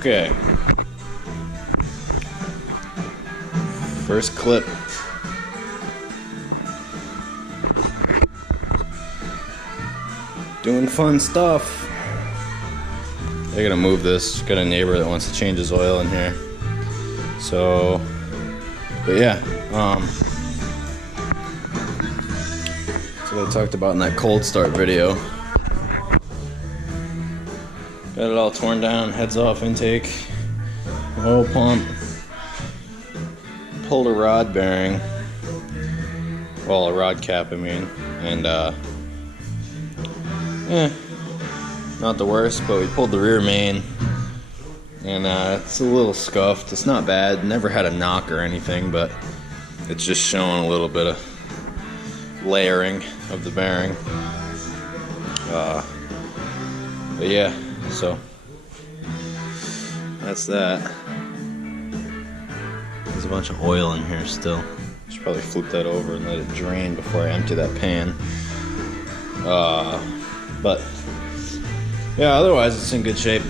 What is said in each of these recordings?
Okay. First clip. Doing fun stuff. I gotta move this. Got a neighbor that wants to change his oil in here. So, but yeah. That's what I talked about in that cold start video. Got it all torn down, heads off intake, oil pump, pulled a rod bearing, well, a rod cap I mean, and not the worst, but we pulled the rear main, and it's a little scuffed. It's not bad, never had a knock or anything, but it's just showing a little bit of layering of the bearing. But yeah. So that's that. There's a bunch of oil in here still. Should probably flip that over and let it drain before I empty that pan. But yeah, otherwise it's in good shape.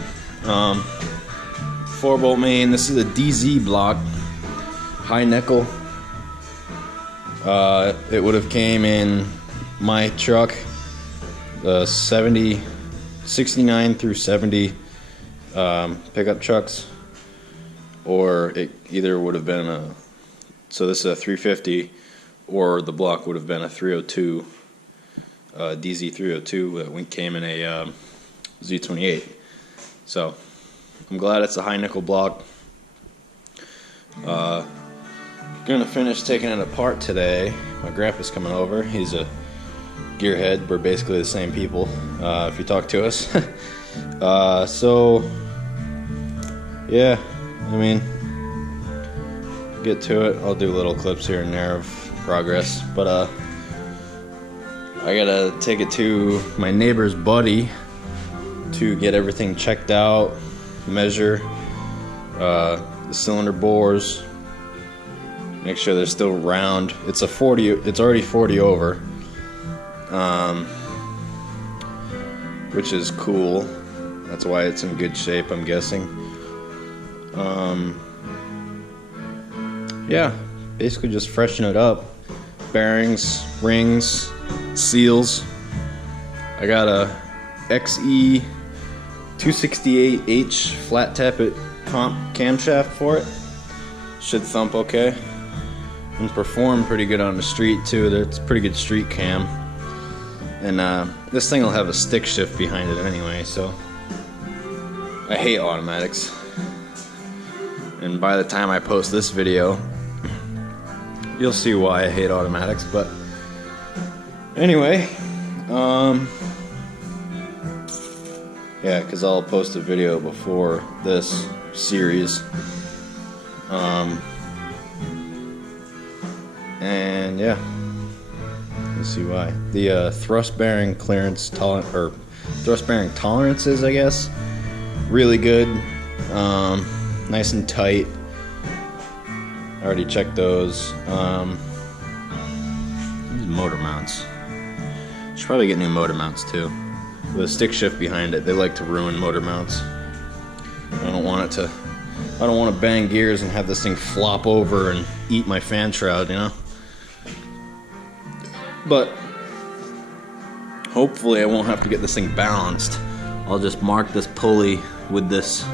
4-bolt main. This is a DZ block, high nickel. It would have came in my truck, the 69 through 70 pickup trucks, or it either would have been a, so this is a 350, or the block would have been a 302, DZ 302 that came in a Z28. So I'm glad it's a high nickel block. Gonna finish taking it apart today. My grandpa's coming over. He's a gearhead. We're basically the same people, if you talk to us. So yeah, I mean, get to it. I'll do little clips here and there of progress, but I gotta take it to my neighbor's buddy to get everything checked out, measure the cylinder bores, make sure they're still round. It's a 40, it's already 40 over, which is cool. That's why it's in good shape, I'm guessing. Yeah, basically just freshen it up. Bearings, rings, seals. I got a XE 268H flat tappet camshaft for it. Should thump okay. And perform pretty good on the street too. It's a pretty good street cam. And this thing will have a stick shift behind it anyway, so I hate automatics. And by the time I post this video, you'll see why I hate automatics. But anyway, yeah, because I'll post a video before this series. And yeah, you'll see why. The thrust bearing clearance or thrust bearing tolerances, I guess, really good. Nice and tight. I already checked those. These motor mounts. Should probably get new motor mounts too. With a stick shift behind it, they like to ruin motor mounts. I don't want to bang gears and have this thing flop over and eat my fan shroud, you know? But hopefully I won't have to get this thing balanced. I'll just mark this pulley with this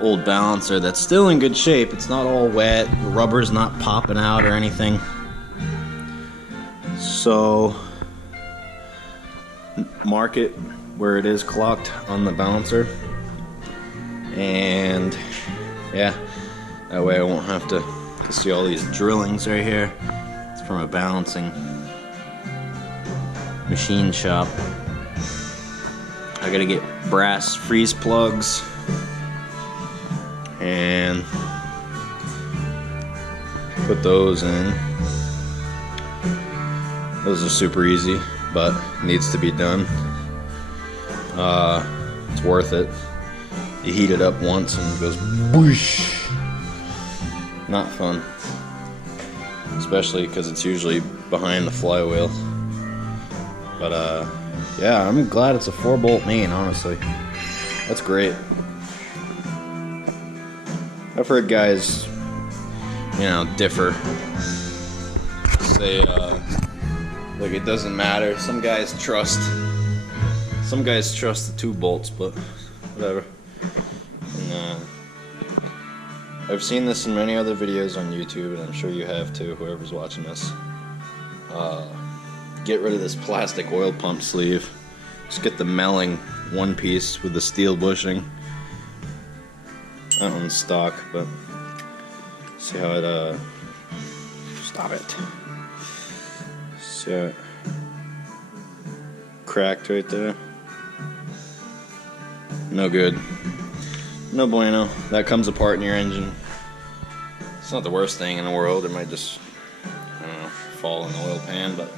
old balancer that's still in good shape. It's not all wet, the rubber's not popping out or anything. So mark it where it is clocked on the balancer, and yeah, that way I won't have to see all these drillings right here. It's from a balancing machine shop. I gotta get brass freeze plugs and put those in. Those are super easy, but needs to be done. It's worth it. You heat it up once and it goes whoosh. Not fun, especially because it's usually behind the flywheel. But yeah, I'm glad it's a 4-bolt main, honestly. That's great. I've heard guys, differ. Say, like it doesn't matter. Some guys trust the 2 bolts, but whatever. And, I've seen this in many other videos on YouTube, and I'm sure you have too, whoever's watching this. Get rid of this plastic oil pump sleeve. Just get the Melling one piece with the steel bushing. That one's stock, but see how it, stop it. See how it cracked right there? No good. No bueno. That comes apart in your engine. It's not the worst thing in the world. It might just, fall in the oil pan, but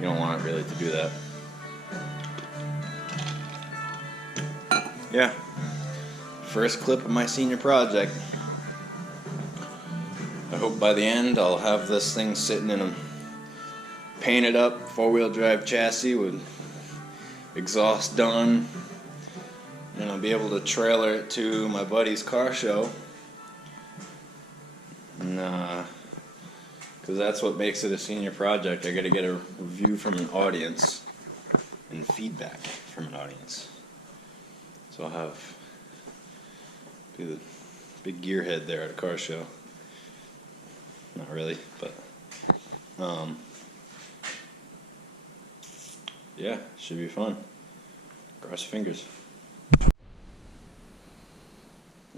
you don't want it really to do that. Yeah. First clip of my senior project. I hope by the end I'll have this thing sitting in a painted up 4-wheel drive chassis with exhaust done, and I'll be able to trailer it to my buddy's car show. And because that's what makes it a senior project. I gotta get a review from an audience and feedback from an audience. So I'll be the big gearhead there at a car show. Not really, but yeah, should be fun. Cross your fingers.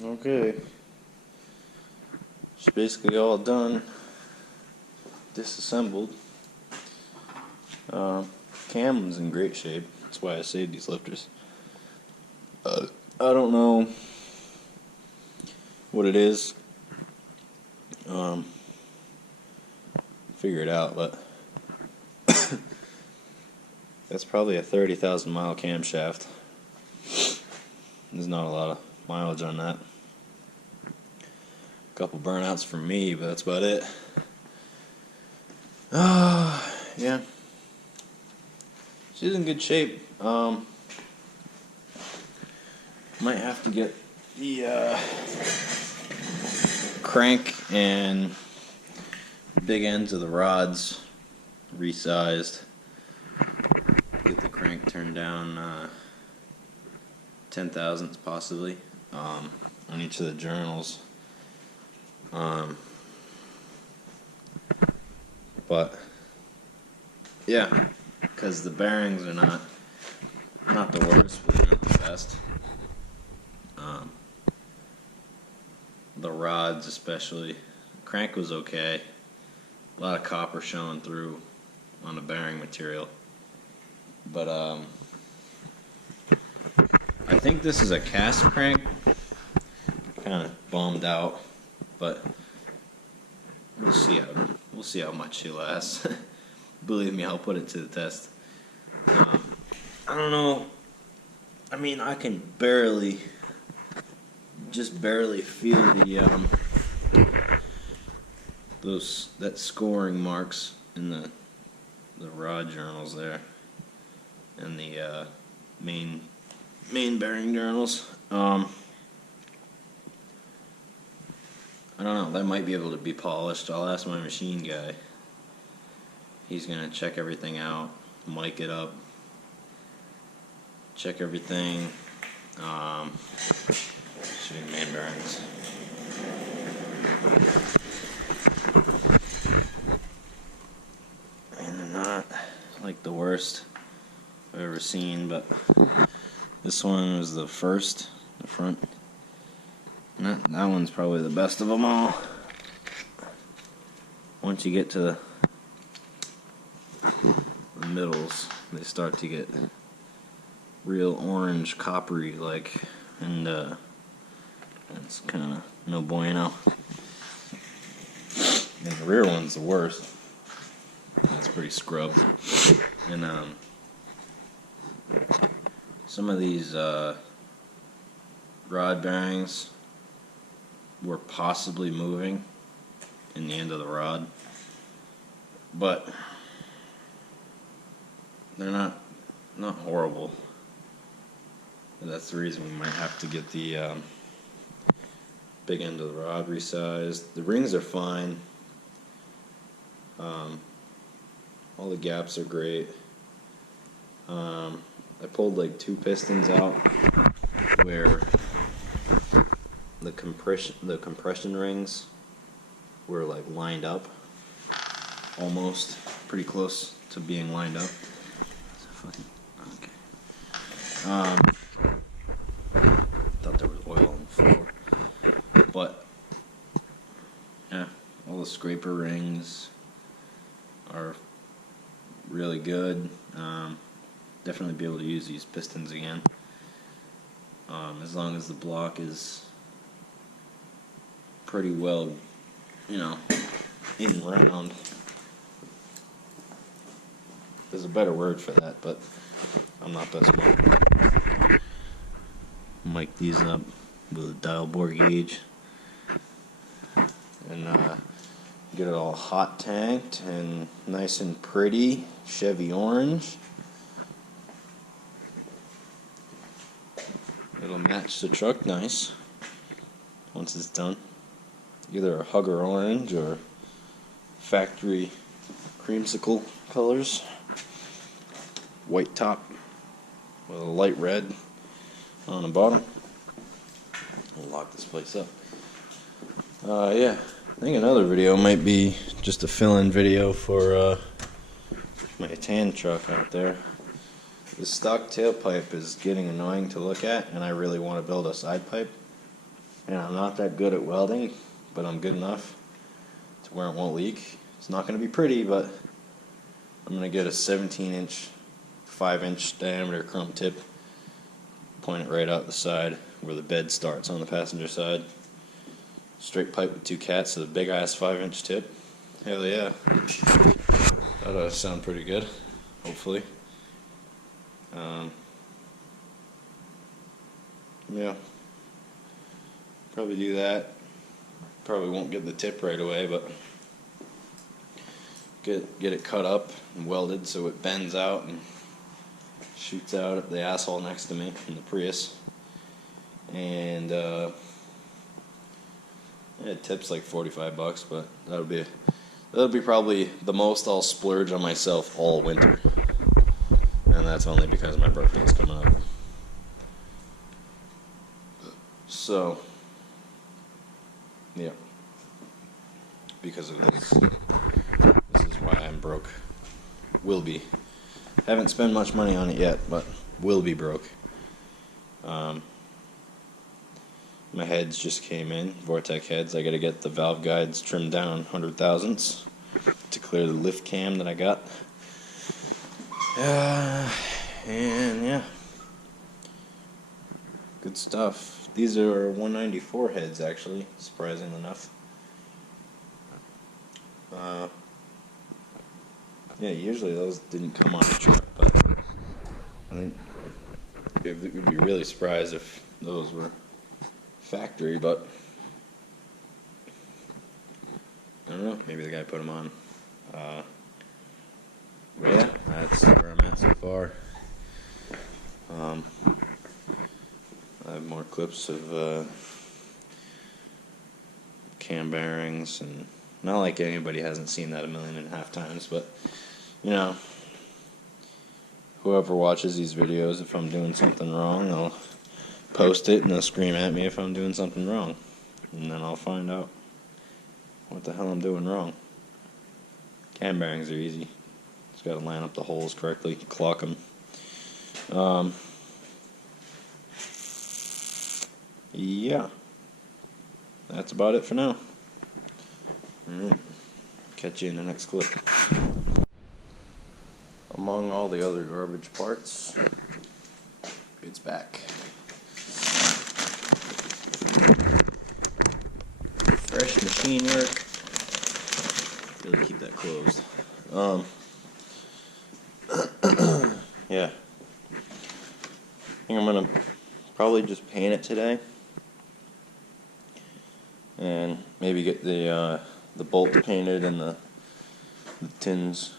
Okay, it's basically all done. Disassembled. Cam's in great shape. That's why I saved these lifters. I don't know what it is. Figure it out, but that's probably a 30,000 mile camshaft. There's not a lot of mileage on that. A couple burnouts from me, but that's about it. Yeah. She's in good shape. Might have to get the crank and big ends of the rods resized. Get the crank turned down 10 thousandths possibly on each of the journals. But yeah, because the bearings are not the worst, but they're not the best. The rods especially. Crank was okay. A lot of copper showing through on the bearing material. But I think this is a cast crank. Kind of bummed out, but we'll see how much she lasts. Believe me, I'll put it to the test. I don't know. I mean, I can just barely feel the that scoring marks in the rod journals there, and the main bearing journals. I don't know. That might be able to be polished. I'll ask my machine guy. He's gonna check everything out, mic it up, check everything. Should be main bearings. And they're not like the worst I've ever seen, but this one was the first, the front. That one's probably the best of them all. Once you get to the middles, they start to get real orange, coppery like, and that's kind of no bueno. And the rear one's the worst. That's pretty scrubbed. And some of these rod bearings were possibly moving in the end of the rod, but they're not horrible. That's the reason we might have to get the big end of the rod resized. The rings are fine. All the gaps are great. I pulled like 2 pistons out where the compression rings were like lined up, almost pretty close to being lined up. Thought there was oil on the floor, but yeah, all the scraper rings are really good. Definitely be able to use these pistons again, as long as the block is pretty well, in round. There's a better word for that, but I'm not that smart. Mic these up with a dial bore gauge, and get it all hot tanked and nice and pretty Chevy orange. It'll match the truck nice once it's done. Either a hugger orange or factory creamsicle colors. White top with a light red on the bottom. We'll lock this place up. Yeah, I think another video might be just a fill-in video for my tan truck out there. The stock tailpipe is getting annoying to look at, and I really want to build a side pipe. And I'm not that good at welding, but I'm good enough to where it won't leak. It's not going to be pretty, but I'm going to get a 17-inch, 5-inch diameter chrome tip, point it right out the side where the bed starts on the passenger side. Straight pipe with 2 cats with a big ass 5-inch tip. Hell yeah. That ought to sound pretty good, hopefully. Yeah, probably do that. Probably won't get the tip right away, but get it cut up and welded so it bends out and shoots out at the asshole next to me in the Prius. And yeah, it tips like $45, but that'll be probably the most I'll splurge on myself all winter. And that's only because my birthday's coming up. So, yeah. Because of this. This is why I'm broke. Will be. Haven't spent much money on it yet, but will be broke. My heads just came in, Vortec heads. I gotta get the valve guides trimmed down 100 thousandths to clear the lift cam that I got. And yeah, good stuff. These are 194 heads, actually, surprisingly enough. Yeah, usually those didn't come on the truck, but I think we'd be really surprised if those were factory, but I don't know, maybe the guy put them on. But yeah, that's where I'm at so far. I have more clips of cam bearings, and not like anybody hasn't seen that 1.5 million times, but whoever watches these videos, if I'm doing something wrong, I'll post it and they'll scream at me if I'm doing something wrong, and then I'll find out what the hell I'm doing wrong. Cam bearings are easy. Just gotta line up the holes correctly, clock them. Yeah, that's about it for now. Alright, catch you in the next clip. Among all the other garbage parts, it's back. Fresh machine work. Really keep that closed. Yeah. I think I'm gonna probably just paint it today, and maybe get the bolt painted and the tins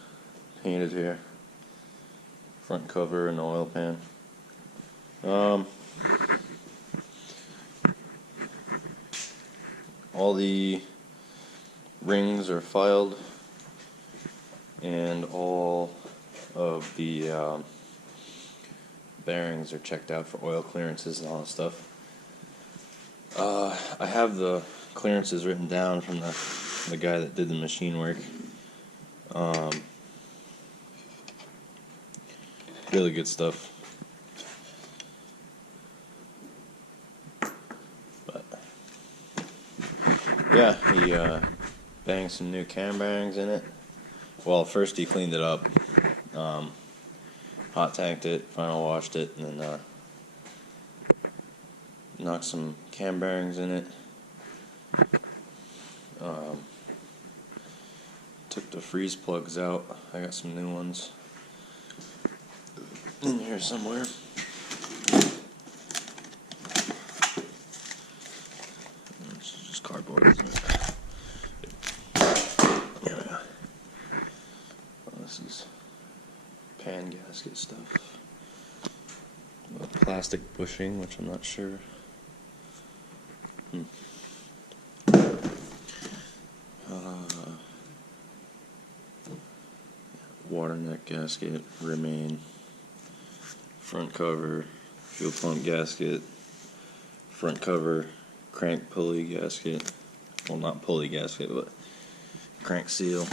painted here. Front cover and the oil pan. all the rings are filed, and all of the bearings are checked out for oil clearances and all that stuff. I have the clearances written down from the guy that did the machine work. Really good stuff. But yeah, he banged some new cam bearings in it. Well, first he cleaned it up, hot tanked it, final washed it, and then knocked some cam bearings in it. Took the freeze plugs out. I got some new ones in here somewhere. This is just cardboard, isn't it? Yeah. Oh, this is pan gasket stuff. Plastic bushing, which I'm not sure. Water neck gasket, remain, front cover, fuel pump gasket, front cover, crank pulley gasket, well, not pulley gasket, but crank seal.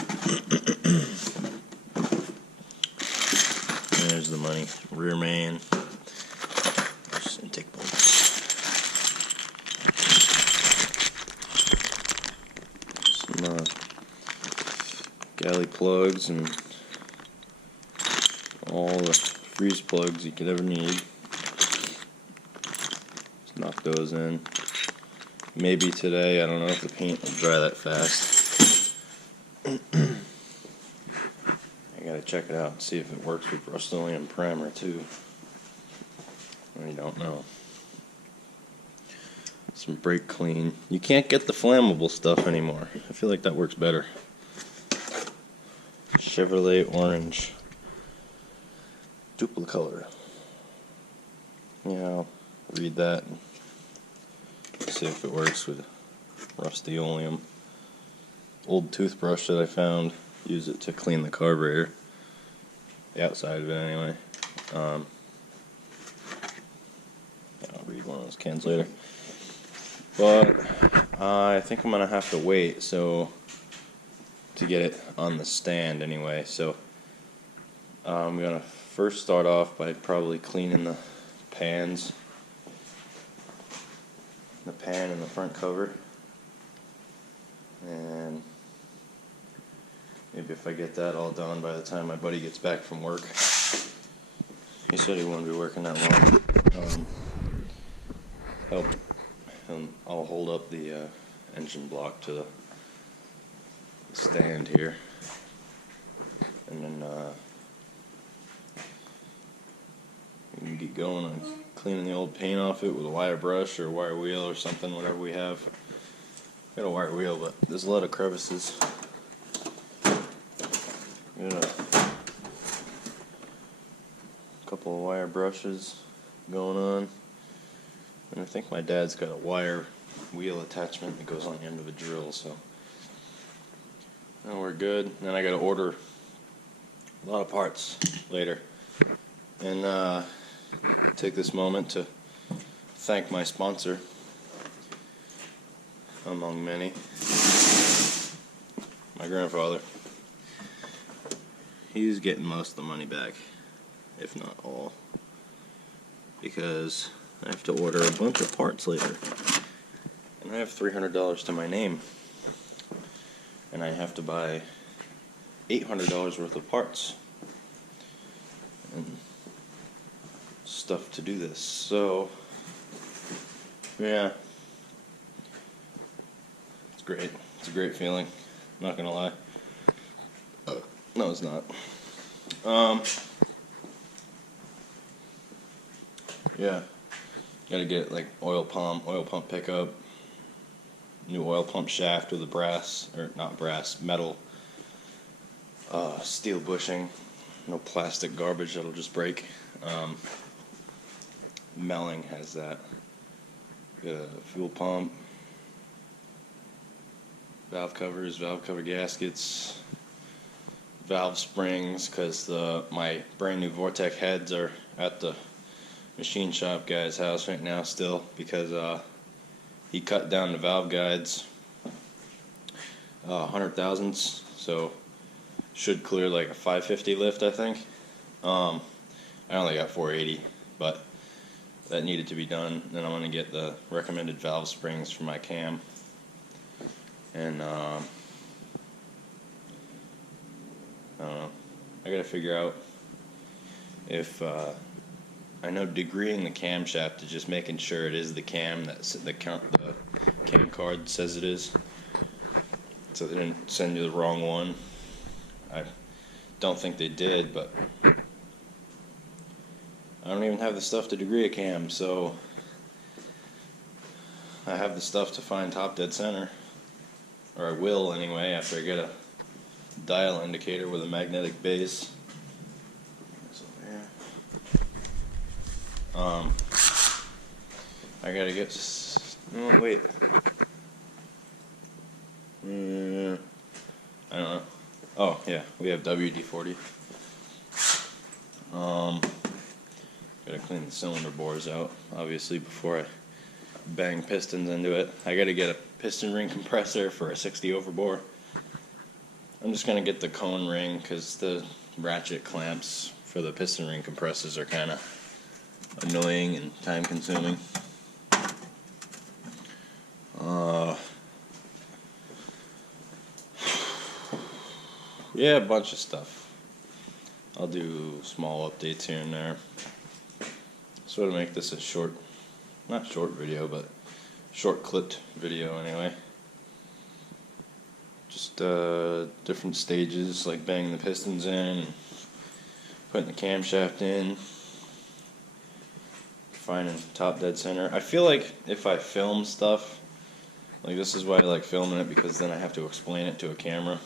There's the money. Rear main, there's intake bolts. Some galley plugs and all the freeze plugs you could ever need. Just knock those in. Maybe today, I don't know if the paint will dry that fast. I gotta check it out and see if it works with Rust-Oleum primer too. I don't know. Some brake clean. You can't get the flammable stuff anymore. I feel like that works better. Chevrolet orange. Duplicolor. Yeah, I'll read that and see if it works with Rust-Oleum. Old toothbrush that I found, use it to clean the carburetor. The outside of it anyway. Yeah, I'll read one of those cans later. But I think I'm gonna have to wait to get it on the stand anyway. So I'm gonna first start off by probably cleaning the pans, the pan and the front cover, and maybe if I get that all done by the time my buddy gets back from work. He said he wouldn't be working that long. I'll hold up the engine block to the stand here, and then we can get going on cleaning the old paint off it with a wire brush or a wire wheel or something, whatever we have. Got a wire wheel, but there's a lot of crevices. Got a couple of wire brushes going on, and I think my dad's got a wire wheel attachment that goes on the end of a drill, so now we're good. Then I got to order a lot of parts later, and take this moment to thank my sponsor, among many, my grandfather. He's getting most of the money back, if not all, because I have to order a bunch of parts later, and I have $300 to my name, and I have to buy $800 worth of parts and stuff to do this. So yeah, it's great. It's a great feeling, I'm not gonna lie. No, it's not. Yeah, gotta get like oil pump pickup, new oil pump shaft with a metal steel bushing, no plastic garbage that'll just break. Melling has that. Got a fuel pump, valve covers, valve cover gaskets, valve springs, because my brand new Vortec heads are at the machine shop guy's house right now still, because he cut down the valve guides 100 thousandths, so should clear like a 550 lift, I think. I only got 480, but that needed to be done. Then I'm going to get the recommended valve springs for my cam, and I don't know, I gotta figure out if I know degreeing the camshaft is just making sure it is the cam that the cam card says it is, so they didn't send you the wrong one. I don't think they did, but I don't even have the stuff to degree a cam, so I have the stuff to find top dead center, or I will anyway after I get a dial indicator with a magnetic base. I gotta get. Oh wait. I don't know. Oh yeah, we have WD-40. Gotta clean the cylinder bores out, obviously, before I bang pistons into it. I gotta get a piston ring compressor for a 60 over bore. I'm just gonna get the cone ring because the ratchet clamps for the piston ring compressors are kind of annoying and time consuming. Yeah, a bunch of stuff. I'll do small updates here and there. Sort of make this a short, not short video, but short clipped video anyway. Just different stages, like banging the pistons in and putting the camshaft in, finding top dead center. I feel like if I film stuff, like this is why I like filming it, because then I have to explain it to a camera.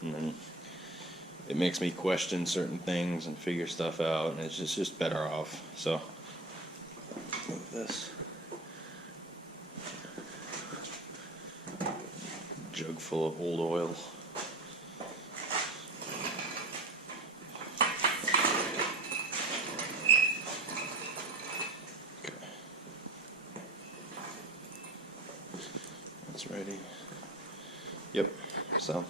And then it makes me question certain things and figure stuff out, and it's just better off. So, move this. Jug full of old oil. Okay. That's ready. Yep, so.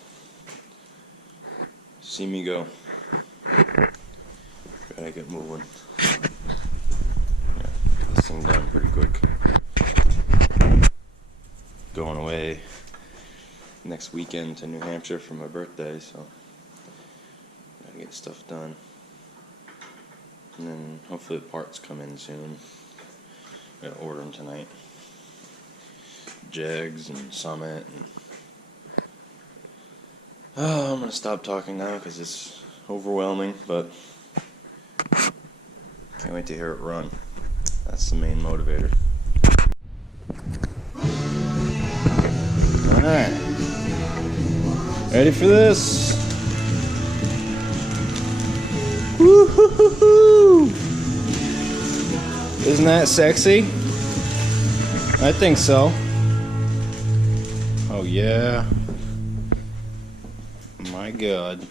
See me go. Gotta get moving. Yeah, this thing done pretty quick. Going away next weekend to New Hampshire for my birthday, so gotta get stuff done. And then hopefully the parts come in soon. Gotta order them tonight. Jegs and Summit and I'm going to stop talking now because it's overwhelming, but can't wait to hear it run. That's the main motivator. Alright. Ready for this? Woo-hoo-hoo-hoo! Isn't that sexy? I think so. Oh yeah. My God.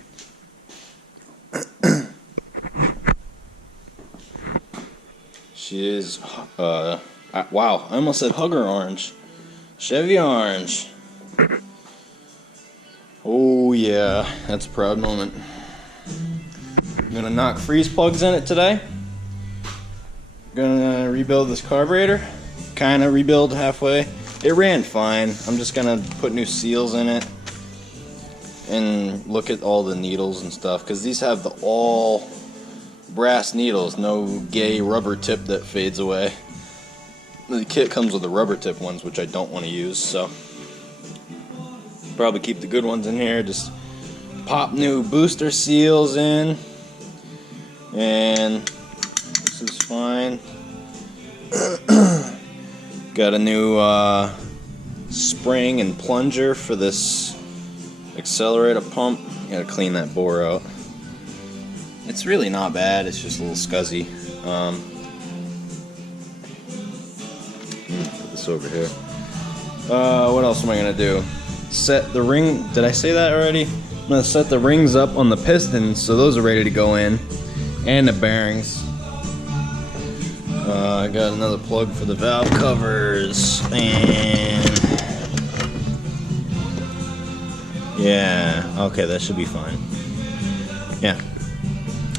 She is, wow, I almost said hugger orange. Chevy orange. Oh yeah, that's a proud moment. I'm gonna knock freeze plugs in it today. Gonna rebuild this carburetor. Kinda rebuild halfway. It ran fine. I'm just gonna put new seals in it and look at all the needles and stuff, because these have the all brass needles, no gay rubber tip that fades away. The kit comes with the rubber tip ones, which I don't want to use, so probably keep the good ones in here. Just pop new booster seals in, and this is fine. Got a new spring and plunger for this accelerator pump. Gotta clean that bore out. It's really not bad, it's just a little scuzzy. Put this over here. What else am I gonna do? Set the ring. Did I say that already? I'm gonna set the rings up on the pistons so those are ready to go in, and the bearings. I got another plug for the valve covers, and yeah, okay, that should be fine. Yeah,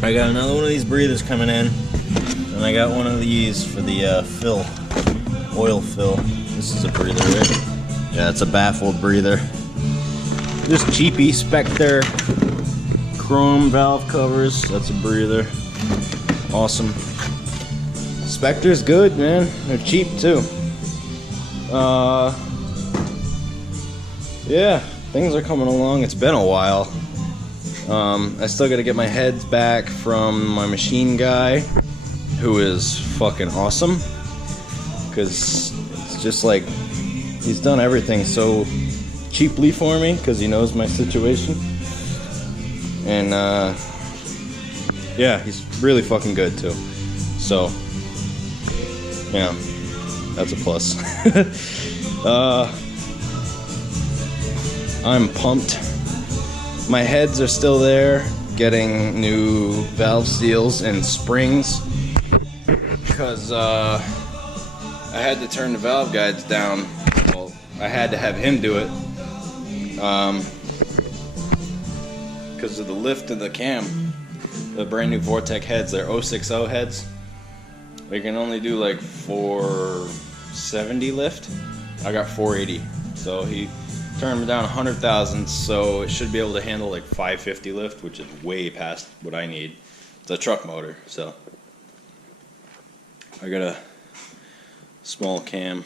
I got another one of these breathers coming in, and I got one of these for the fill, oil fill. This is a breather, right? Yeah, it's a baffled breather. Just cheapy Spectre chrome valve covers. That's a breather. Awesome. Spectre's good, man. They're cheap too. Yeah, things are coming along. It's been a while. I still gotta get my heads back from my machine guy, who is fucking awesome. Cause it's just like, he's done everything so cheaply for me, cause he knows my situation. And yeah, he's really fucking good too. So, yeah, that's a plus. I'm pumped. My heads are still there, getting new valve seals and springs, because I had to turn the valve guides down. Well, I had to have him do it, because of the lift of the cam. The brand new Vortec heads, they're 060 heads. They can only do like 470 lift. I got 480, so he turned them down 100 thousandths, so it should be able to handle like 550 lift, which is way past what I need. It's a truck motor, so I got a small cam.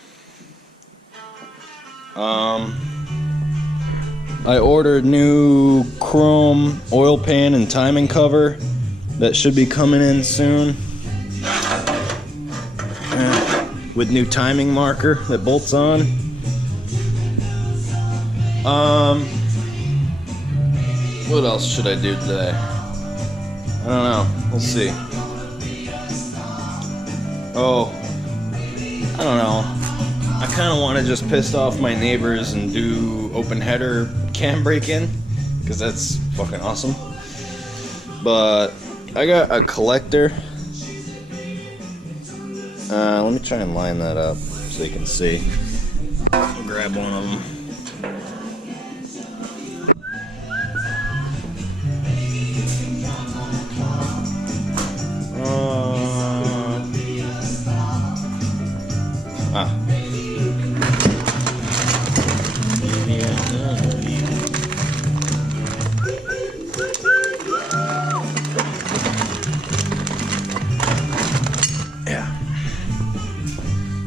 I ordered new chrome oil pan and timing cover that should be coming in soon, with new timing marker that bolts on. What else should I do today? I don't know. We'll see. Oh, I don't know. I kind of want to just piss off my neighbors and do open header cam break-in, because that's fucking awesome. But I got a collector. Let me try and line that up so you can see. I'll grab one of them.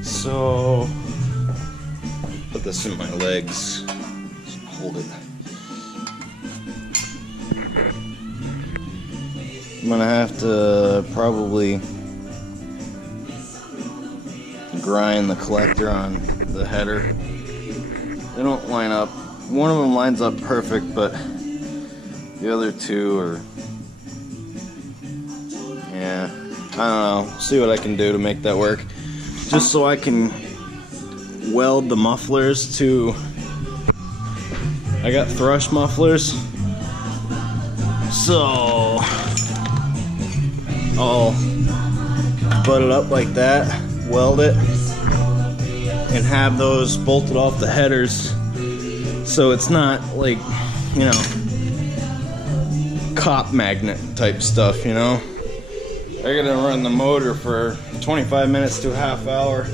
So, put this in my legs, just hold it. I'm gonna have to probably grind the collector on the header. They don't line up. One of them lines up perfect, but the other two are, yeah, I don't know. See what I can do to make that work. Just so I can weld the mufflers to, I got thrush mufflers, so I'll butt it up like that, weld it, and have those bolted off the headers, so it's not like, you know, cop magnet type stuff, you know. I gotta run the motor for 25 minutes to a half hour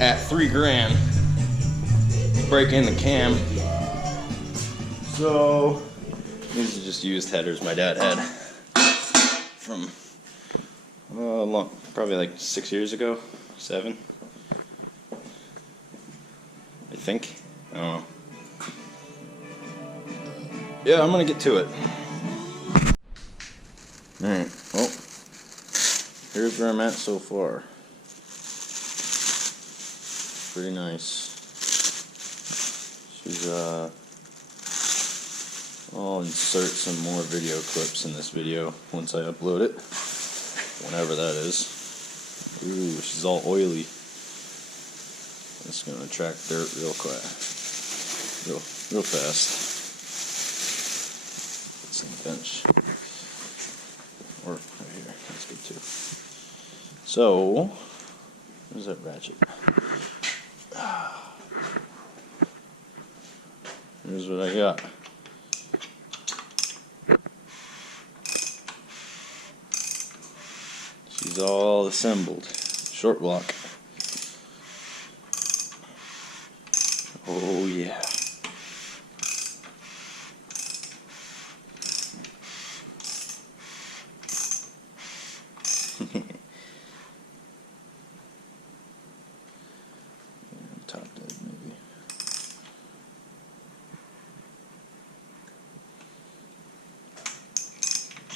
at $3,000. Break in the cam. So these are just used headers my dad had from probably like 6 years ago, 7. I think. I don't know. Yeah, I'm gonna get to it. Alright, well, here's where I'm at so far. Pretty nice. I'll insert some more video clips in this video once I upload it, whenever that is. Ooh, she's all oily. It's gonna attract dirt real quick, real fast. It's on the bench, or right here. That's good too. So, where's that ratchet? Here's what I got. She's all assembled. Short block. Oh yeah. Top dead maybe.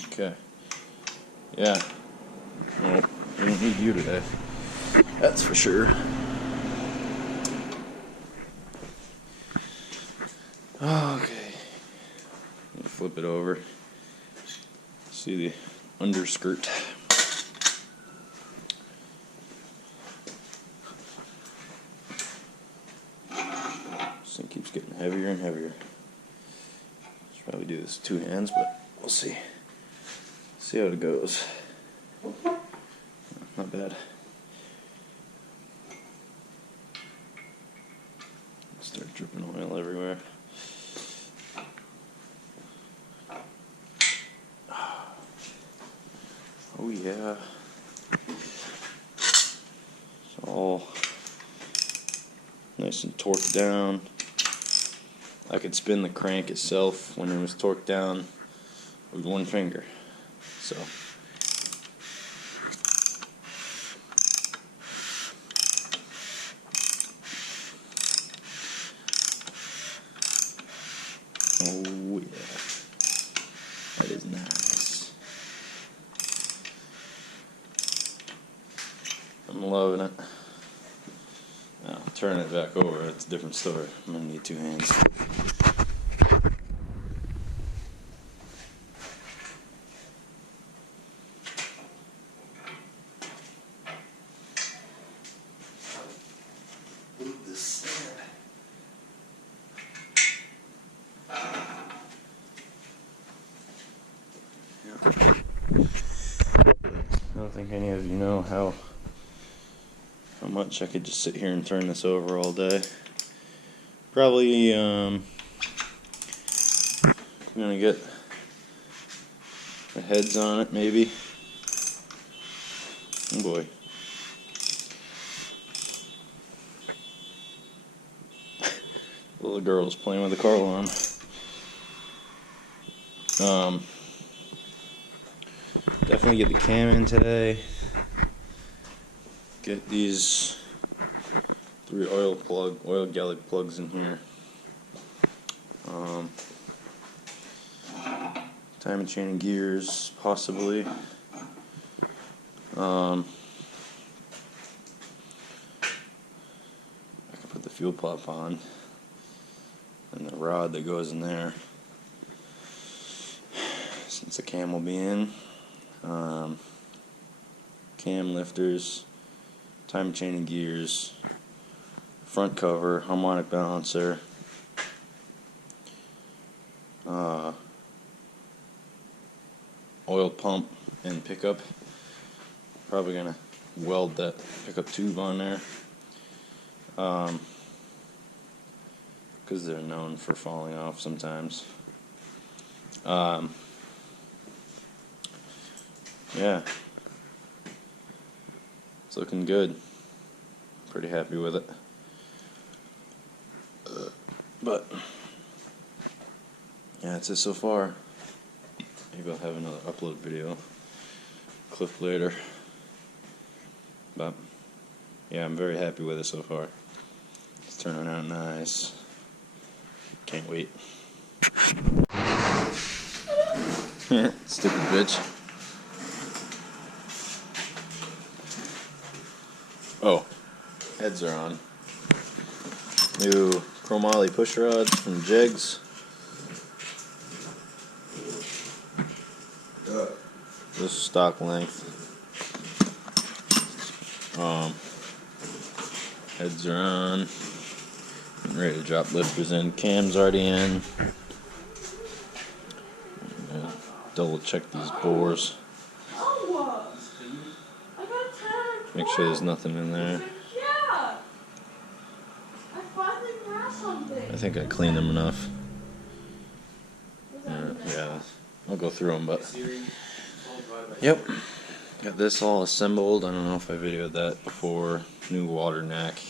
Okay. Yeah. Well, we don't need you today. That's for sure. Okay. Flip it over. See the underskirt. This thing keeps getting heavier and heavier. Should probably do this with 2 hands, but we'll see. See how it goes. Not bad. Start dripping oil everywhere. Oh yeah. It's all nice and torqued down. I could spin the crank itself when it was torqued down with 1 finger. So oh yeah. That is nice. I'm loving it. Now, turn it back over, it's a different story. I'm gonna need 2 hands. Move this stand. I don't think any of you know how much I could just sit here and turn this over all day. Probably I'm gonna get the heads on it maybe. Oh boy. Little girl's playing with the car alarm. Definitely get the cam in today. Get these 3 oil galley plugs in here. Timing chain and gears, possibly. I can put the fuel pump on and the rod that goes in there, since the cam will be in. Cam lifters, timing chain and gears, front cover, harmonic balancer, oil pump and pickup. Probably gonna weld that pickup tube on there, because they're known for falling off sometimes. Yeah, it's looking good. Pretty happy with it. But yeah, that's it so far. Maybe I'll have another upload video clip later. But yeah, I'm very happy with it so far. It's turning out nice. Can't wait. Stupid bitch. Oh, heads are on. New chromoly push rods from Jegs. This is stock length. Heads are on. I'm ready to drop lifters in. Cam's already in. Double check these bores. Make sure there's nothing in there. I think I cleaned them enough. Yeah, I'll go through them, but yep, got this all assembled. I don't know if I videoed that before. New water neck.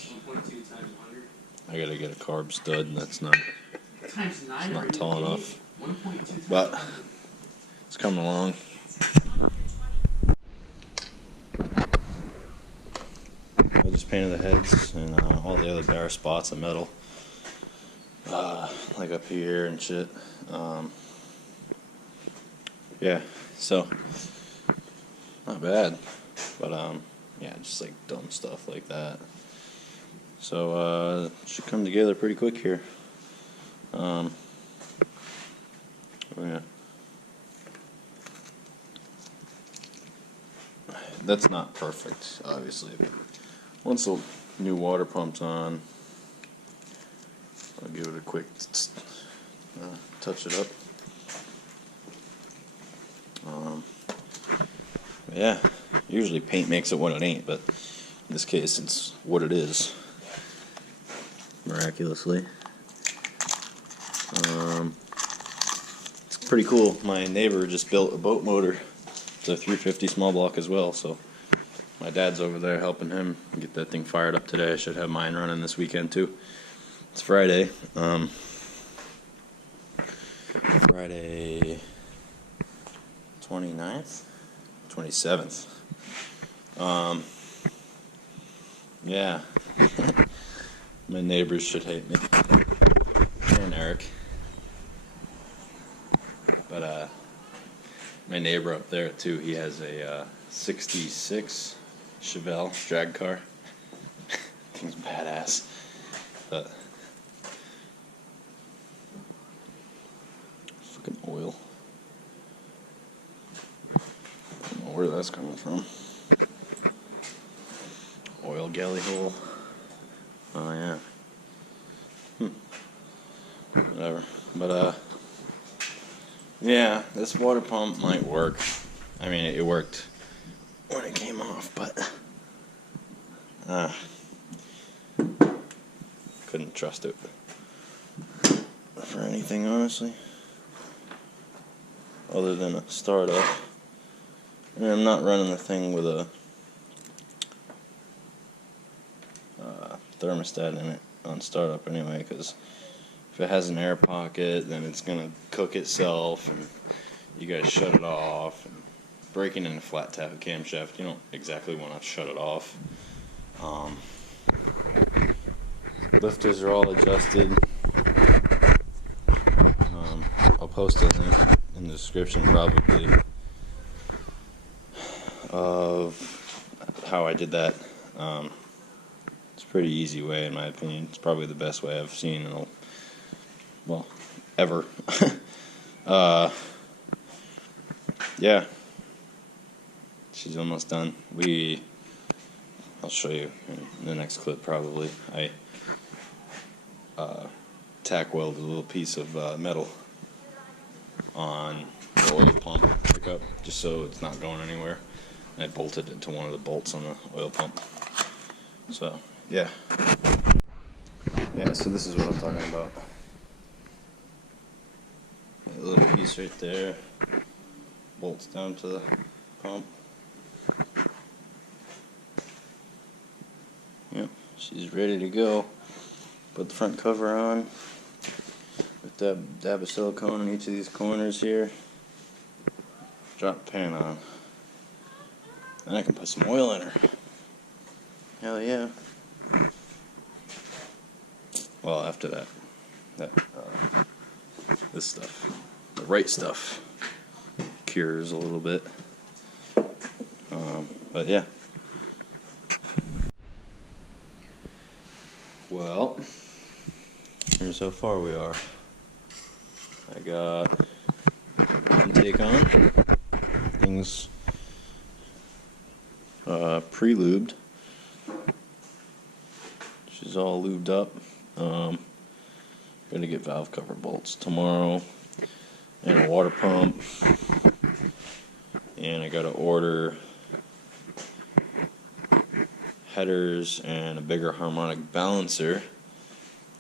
I gotta get a carb stud, and it's not tall enough, but it's coming along. I just painted the heads and all the other bare spots of metal, like up here and shit. Yeah, so not bad, but yeah, just like dumb stuff like that. So should come together pretty quick here. Yeah. That's not perfect, obviously, but once the new water pump's on, I'll give it a quick touch it up. Yeah, usually paint makes it what it ain't, but in this case it's what it is, miraculously. It's pretty cool. My neighbor just built a boat motor. It's a 350 small block as well, so my dad's over there helping him get that thing fired up today. I should have mine running this weekend too. It's Friday. Friday 29th? 27th. Yeah. My neighbors should hate me. And Eric. But my neighbor up there too, he has a 66 Chevy drag car. Thing's badass. But fucking oil. I don't know where that's coming from. Oil galley hole. Oh yeah. Whatever. But yeah, this water pump might work. I mean, it worked when it came off, but couldn't trust it for anything, honestly, other than a startup. And I'm not running the thing with a thermostat in it on startup anyway, because if it has an air pocket, then it's gonna cook itself, and you gotta shut it off. And breaking in a flat tap camshaft, you don't exactly want to shut it off. Lifters are all adjusted. I'll post a link in the description probably of how I did that. It's a pretty easy way, in my opinion. It's probably the best way I've seen in ever. Yeah, she's almost done. I'll show you in the next clip probably. I tack welded a little piece of metal on the oil pump pickup just so it's not going anywhere. I bolted it to one of the bolts on the oil pump. So yeah, so this is what I'm talking about. That little piece right there bolts down to the pump. Yep, she's ready to go. Put the front cover on with that dab of silicone in each of these corners here. Drop the pan on. Then I can put some oil in her. Hell yeah. Well, after that this stuff, the right stuff, cures a little bit. But yeah. Well, here's how far we are. I got intake on. Things pre-lubed. She's all lubed up. Gonna get valve cover bolts tomorrow and a water pump. And I gotta order headers and a bigger harmonic balancer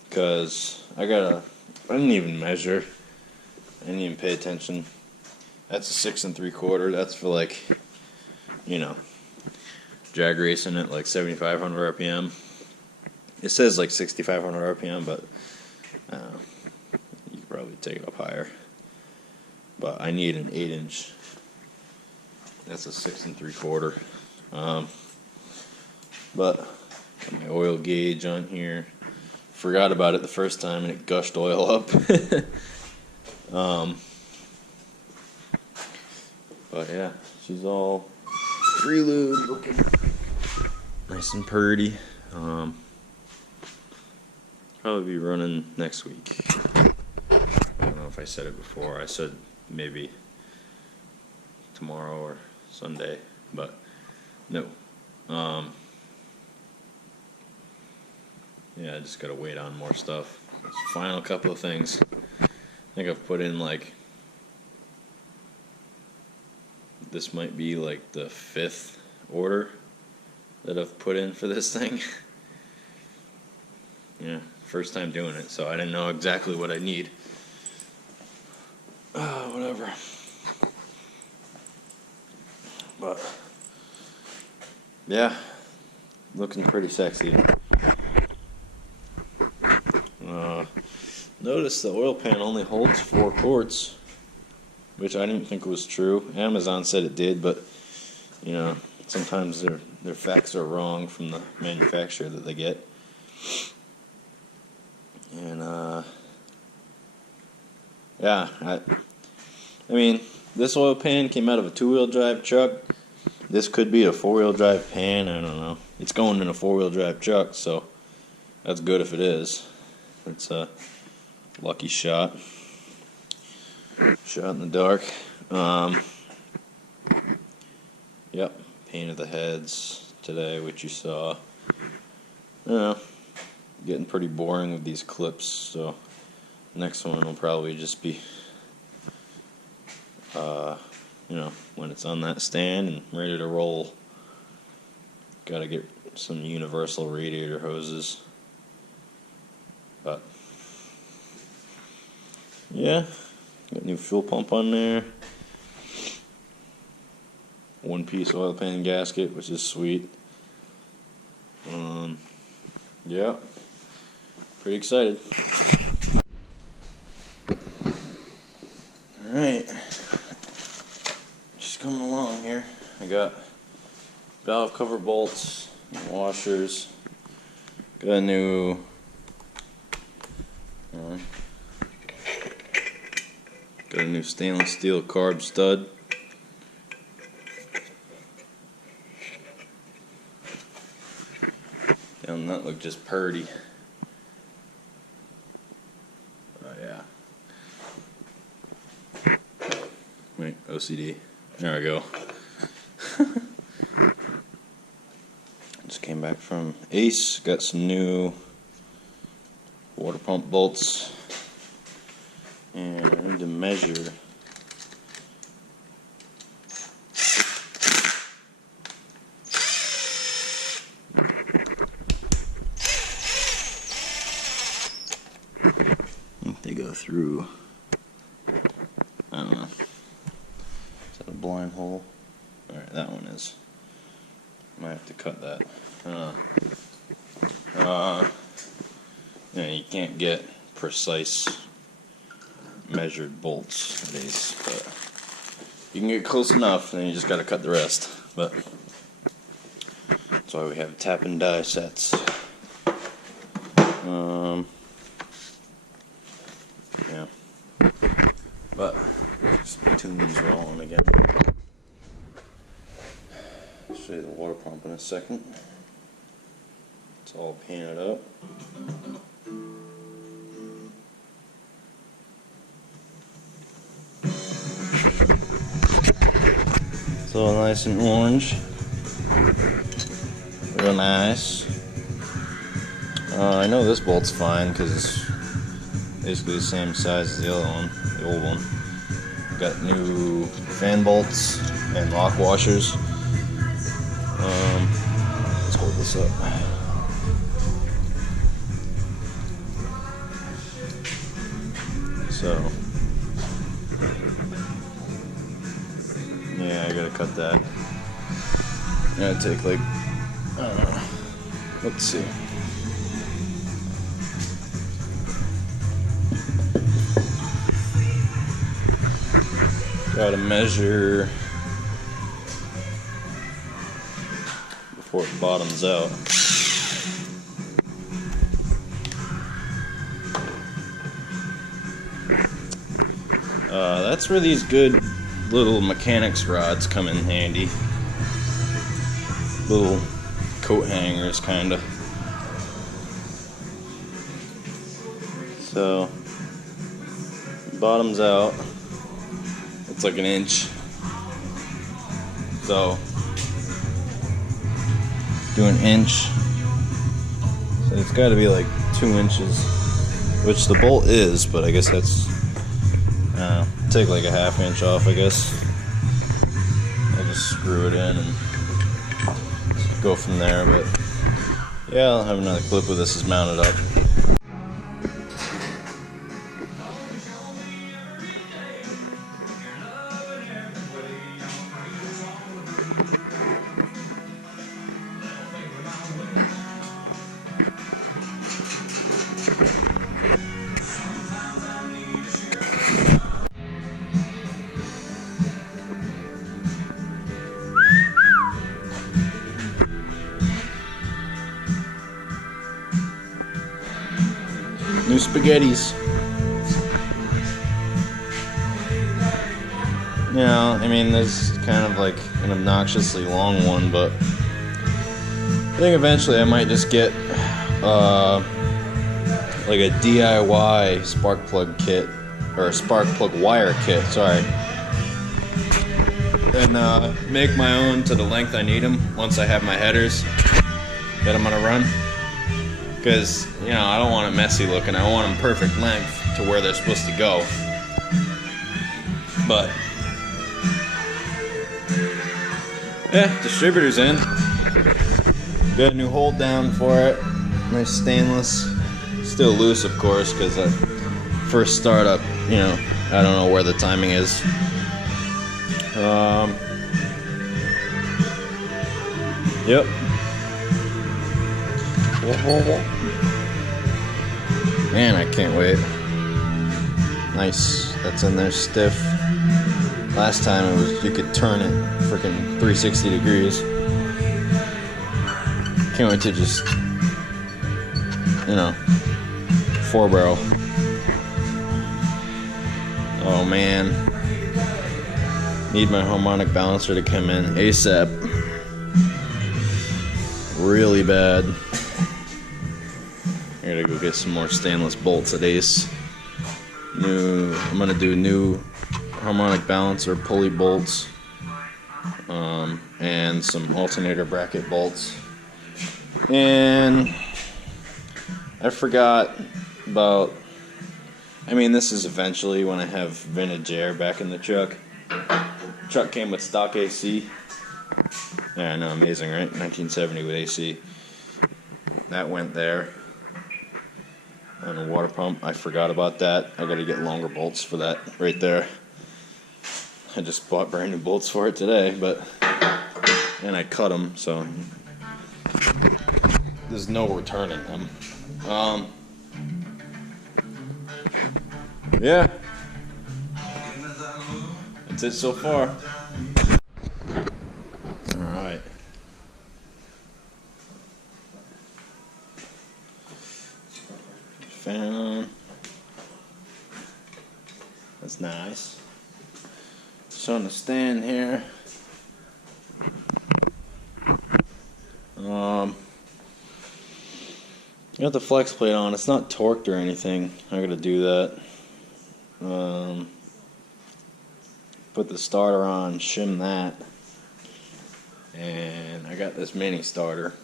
because I didn't even measure. I didn't even pay attention. That's a 6 3/4. That's for like, drag racing at like 7,500 RPM. It says like 6,500 RPM, but you could probably take it up higher. But I need an 8-inch. That's a 6 3/4. But got my oil gauge on here. Forgot about it the first time and it gushed oil up. But yeah, she's all prelude looking nice and purty. Probably be running next week. I don't know if I said it before. I said maybe tomorrow or Sunday, but no. Yeah, I just gotta wait on more stuff. Final couple of things. I think I've put in like, this might be like the 5th order that I've put in for this thing. Yeah, first time doing it, so I didn't know exactly what I need. Whatever. But yeah, looking pretty sexy. Notice the oil pan only holds 4 quarts, which I didn't think was true. Amazon said it did, but sometimes their facts are wrong from the manufacturer that they get. And yeah, I mean, this oil pan came out of a 2-wheel drive truck. This could be a 4-wheel drive pan. I don't know. It's going in a 4-wheel drive truck, so that's good if it is. It's a lucky shot. Shot in the dark. Yep, painted the heads today, which you saw. Getting pretty boring with these clips, so next one will probably just be, when it's on that stand and ready to roll. Gotta get some universal radiator hoses. But yeah, got a new fuel pump on there. 1-piece oil pan gasket, which is sweet. Yeah, pretty excited. Alright, just coming along here. I got valve cover bolts, washers, got a new stainless steel carb stud. Doesn't that look just purty? Oh yeah. Wait, OCD. There we go. Just came back from Ace. Got some new water pump bolts. And I need to measure. They go through, I don't know, is that a blind hole? Alright, that one is. Might have to cut that. You can't get precise measured bolts nowadays, but you can get close enough, and then you just gotta cut the rest. But that's why we have tap and die sets. Yeah. But just tune these rolling again. I'll show you the water pump in a second. It's all painted up. It's all nice and orange. Real nice. I know this bolt's fine because it's basically the same size as the other one, the old one. Got new fan bolts and lock washers. Let's hold this up. So, yeah, I gotta cut that. Gotta take like, I don't know. Let's see. Gotta measure before it bottoms out. That's where these good little mechanics rods come in handy. Little coat hangers, kinda. So, bottoms out. It's like an inch. So, do an inch. So it's got to be like 2 inches, which the bolt is, but I guess that's, take like a ½ inch off, I guess. I'll just screw it in and go from there, but yeah, I'll have another clip where this is mounted up. New spaghettis. Yeah, I mean, this is kind of like an obnoxiously long one, but I think eventually I might just get like a DIY spark plug kit, or a spark plug wire kit, sorry, and make my own to the length I need them once I have my headers that I'm gonna run. Because, you know, I don't want it messy looking. I want them perfect length to where they're supposed to go. But, yeah, distributor's in. Got a new hold down for it. Nice stainless. Still loose, of course, because first startup, you know, I don't know where the timing is. Yep. Man, I can't wait. Nice. That's in there stiff. Last time it was, you could turn it freaking 360 degrees. Can't wait to just, you know, 4-barrel. Oh man. Need my harmonic balancer to come in ASAP. Really bad. I gotta go get some more stainless bolts at Ace. I'm gonna do new harmonic balancer pulley bolts, and some alternator bracket bolts. And I forgot about, I mean, this is eventually when I have vintage air back in the truck. Truck came with stock AC. Yeah, I know, amazing, right? 1970 with AC. That went there. And a water pump, I forgot about that. I gotta get longer bolts for that right there. I just bought brand new bolts for it today, and I cut them, so there's no returning them. Yeah. That's it so far. Alright. Fan on. That's nice. Just on the stand here. Got the flex plate on. It's not torqued or anything. I gotta do that. Put the starter on, shim that. And I got this mini starter.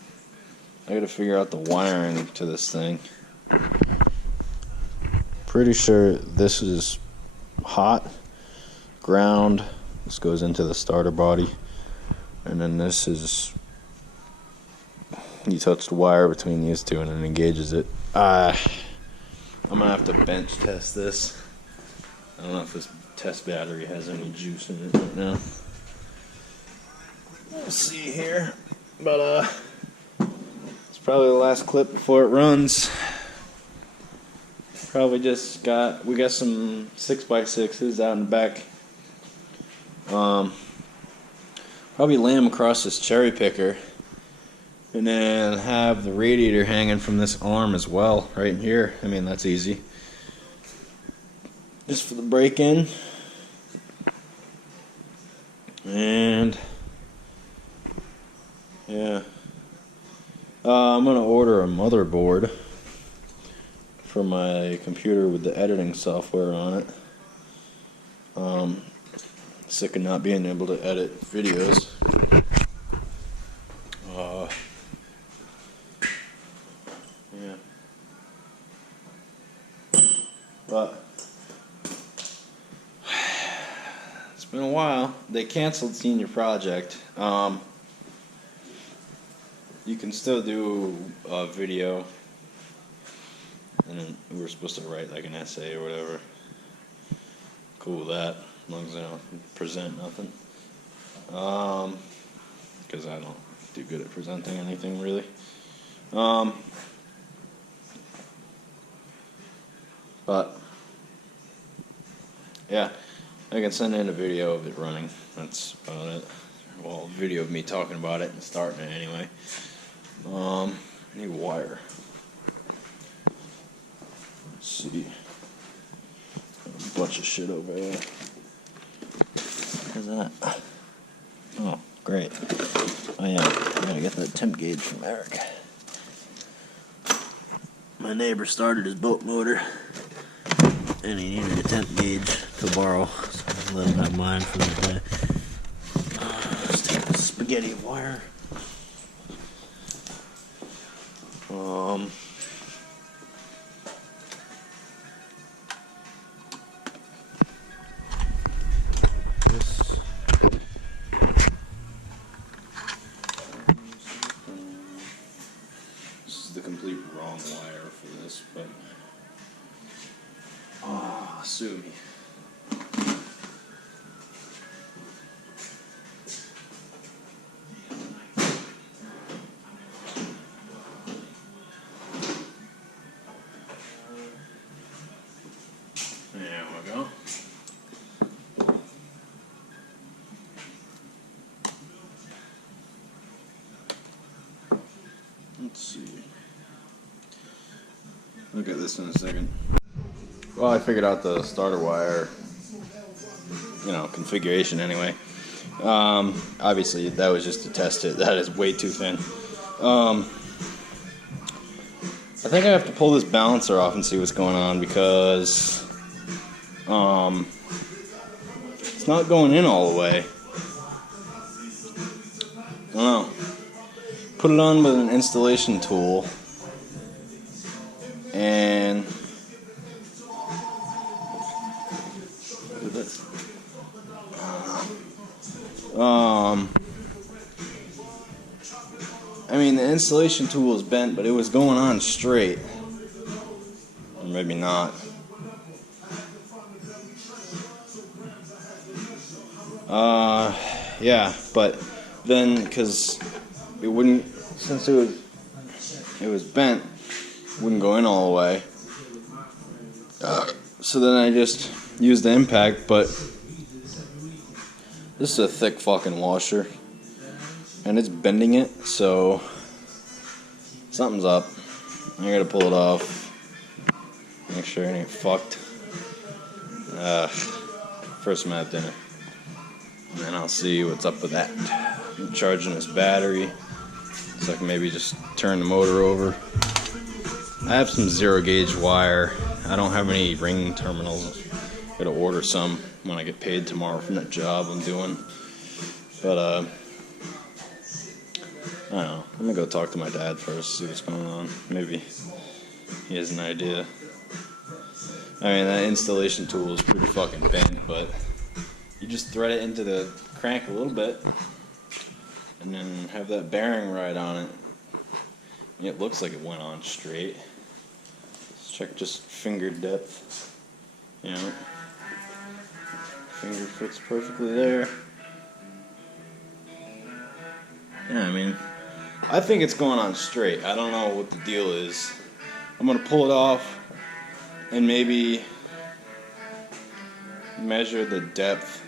I gotta figure out the wiring to this thing. Pretty sure this is hot, ground. This goes into the starter body. And then this is, you touch the wire between these two and it engages it. I'm gonna have to bench test this. I don't know if this test battery has any juice in it right now. We'll see here. But it's probably the last clip before it runs. Probably just we got some 6x6s out in the back. Probably lay them across this cherry picker, and then have the radiator hanging from this arm as well, right in here. I mean, that's easy. Just for the break-in. And yeah, I'm gonna order a motherboard for my computer with the editing software on it. Sick of not being able to edit videos. Yeah. But it's been a while. They canceled Senior Project. You can still do a video, and then we were supposed to write like an essay or whatever. Cool with that. As long as I don't present nothing. Because I don't do good at presenting anything, really. But, yeah, I can send in a video of it running. That's about it. Well, a video of me talking about it and starting it anyway. I need wire. Let's see. A bunch of shit over here. Where's that? Oh, great. Oh yeah, I gotta get that temp gauge from Eric. My neighbor started his boat motor, and he needed a temp gauge to borrow, so I let him have mine for the day. Let's take the spaghetti wire. This is the complete wrong wire for this, but sue me. There we go. Let's see. Look at this in a second. Well, I figured out the starter wire, configuration anyway. Obviously, that was just to test it. That is way too thin. I think I have to pull this balancer off and see what's going on because it's not going in all the way. I don't know. Put it on with an installation tool and look at this. I mean, the installation tool is bent, but it was going on straight. Or maybe not. Yeah, but then, because it wouldn't, since it was bent, it wouldn't go in all the way. So then I just used the impact, but this is a thick fucking washer. And it's bending it, so something's up. I gotta pull it off. Make sure it ain't fucked. First I'm gonna have dinner. And then I'll see what's up with that. I'm charging this battery, so I can maybe just turn the motor over. I have some 0 gauge wire. I don't have any ring terminals. Gotta order some when I get paid tomorrow from that job I'm doing. But I don't know. I'm gonna go talk to my dad first, see what's going on. Maybe he has an idea. I mean, that installation tool is pretty fucking bent, but you just thread it into the crank a little bit and then have that bearing right on it. It looks like it went on straight. Let's check just finger depth. You know, finger fits perfectly there. Yeah, I mean, I think it's going on straight. I don't know what the deal is. I'm gonna pull it off and maybe measure the depth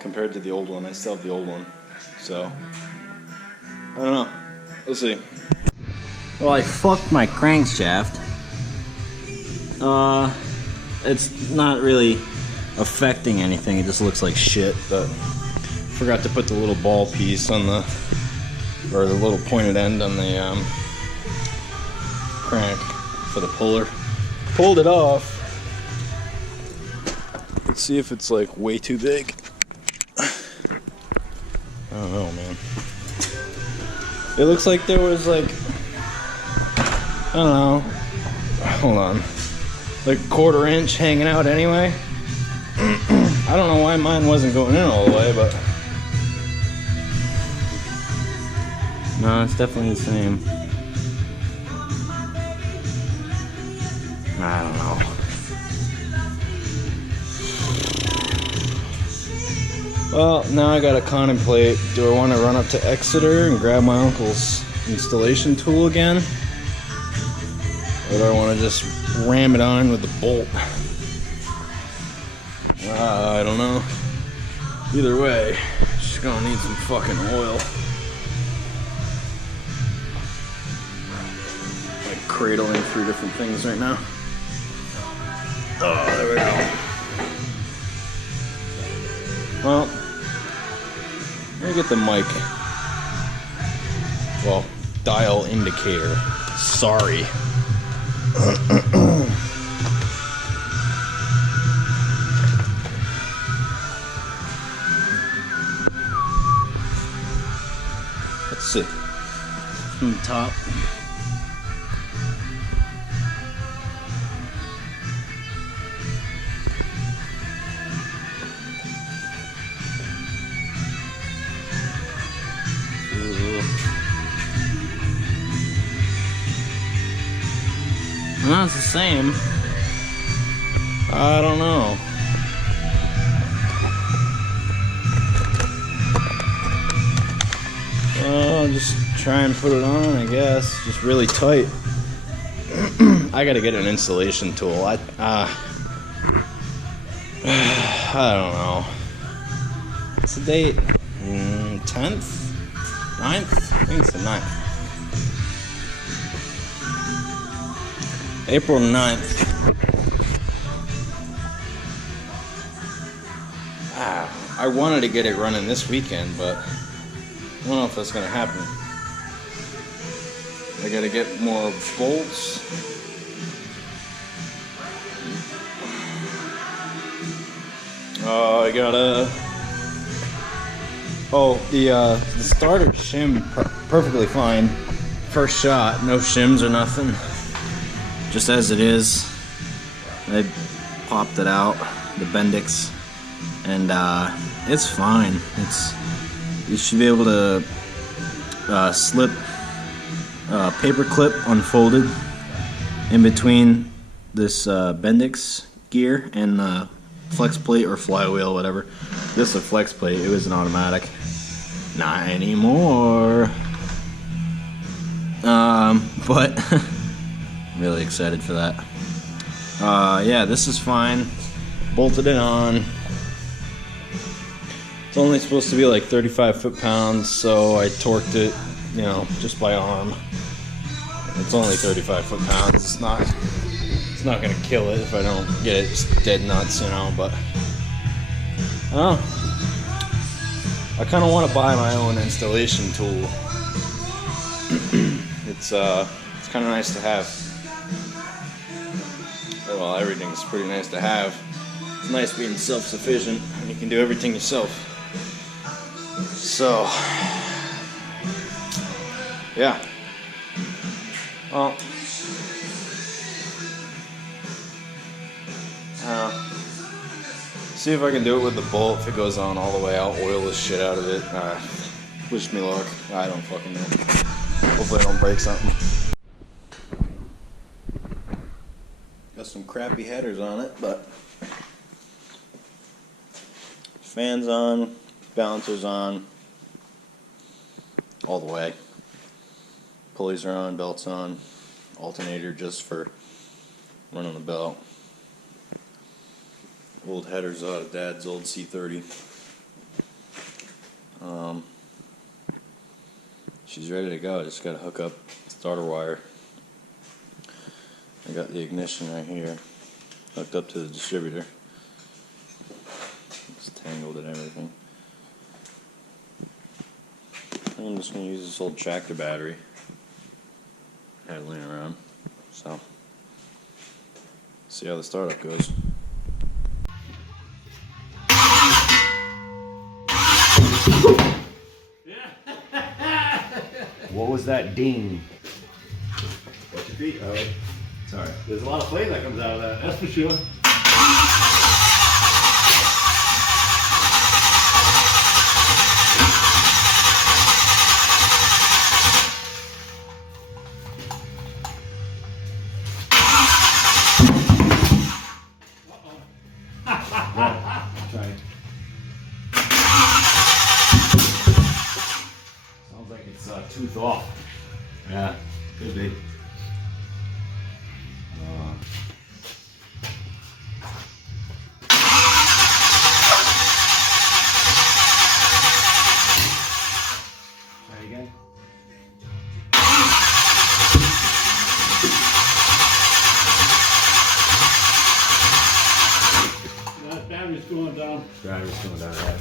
compared to the old one. I still have the old one, so I don't know. We'll see. Well, I fucked my crankshaft. It's not really affecting anything. It just looks like shit, but Forgot to put the little ball piece on the, or the little pointed end on the crank for the puller. Pulled it off. Let's see if it's like way too big. I don't know, man. It looks like there was like, I don't know. Hold on. Like 1/4 inch hanging out anyway. I don't know why mine wasn't going in all the way, but no, it's definitely the same. I don't know. well, now I gotta contemplate, do I want to run up to Exeter and grab my uncle's installation tool again? Or do I want to just ram it on with the bolt? I don't know. Either way, just gonna need some fucking oil. Like cradling through different things right now. Oh, there we go. Well, let me get the mic. Well, dial indicator. Sorry. Let's see. From the top. No, it's the same. I don't know. I'll just try and put it on, I guess. Just really tight. I gotta get an installation tool. I don't know. What's the date? 10th? 9th? I think it's the 9th. April 9th. I wanted to get it running this weekend, but I don't know if that's gonna happen. I gotta get more bolts. I gotta. Oh, the starter shim perfectly fine. First shot, no shims or nothing. Just as it is. I popped it out, the Bendix, and it's fine. You should be able to slip paper clip unfolded in between this Bendix gear and flex plate or flywheel, whatever. This is a flex plate. It was an automatic. Not anymore. But really excited for that. Yeah, this is fine. Bolted it on. It's only supposed to be like 35 foot-pounds, so I torqued it, you know, just by arm. It's only 35 foot-pounds. It's not gonna kill it if I don't get it just dead nuts, you know. But I don't know. I kind of want to buy my own installation tool. It's kind of nice to have. Well, everything's pretty nice to have. It's nice being self-sufficient and you can do everything yourself. So, Yeah. Well, see if I can do it with the bolt. If it goes on all the way, I'll oil the shit out of it. Wish me luck. I don't fucking know. Hopefully I don't break something. Got some crappy headers on it, but fans on, balancers on, all the way. Pulleys are on, belts on, alternator just for running the belt. Old headers out of Dad's old C30. She's ready to go. I just got to hook up starter wire. I got the ignition right here, hooked up to the distributor. It's tangled and everything. I'm just going to use this old tractor battery I had laying around. So, see how the startup goes. What was that ding? Watch your feet, alright. Sorry. There's a lot of flame that comes out of that, that's for sure. Try it. Sounds like it's tooth off. Yeah, could be. Try again. That battery's going down. Battery's going down, right?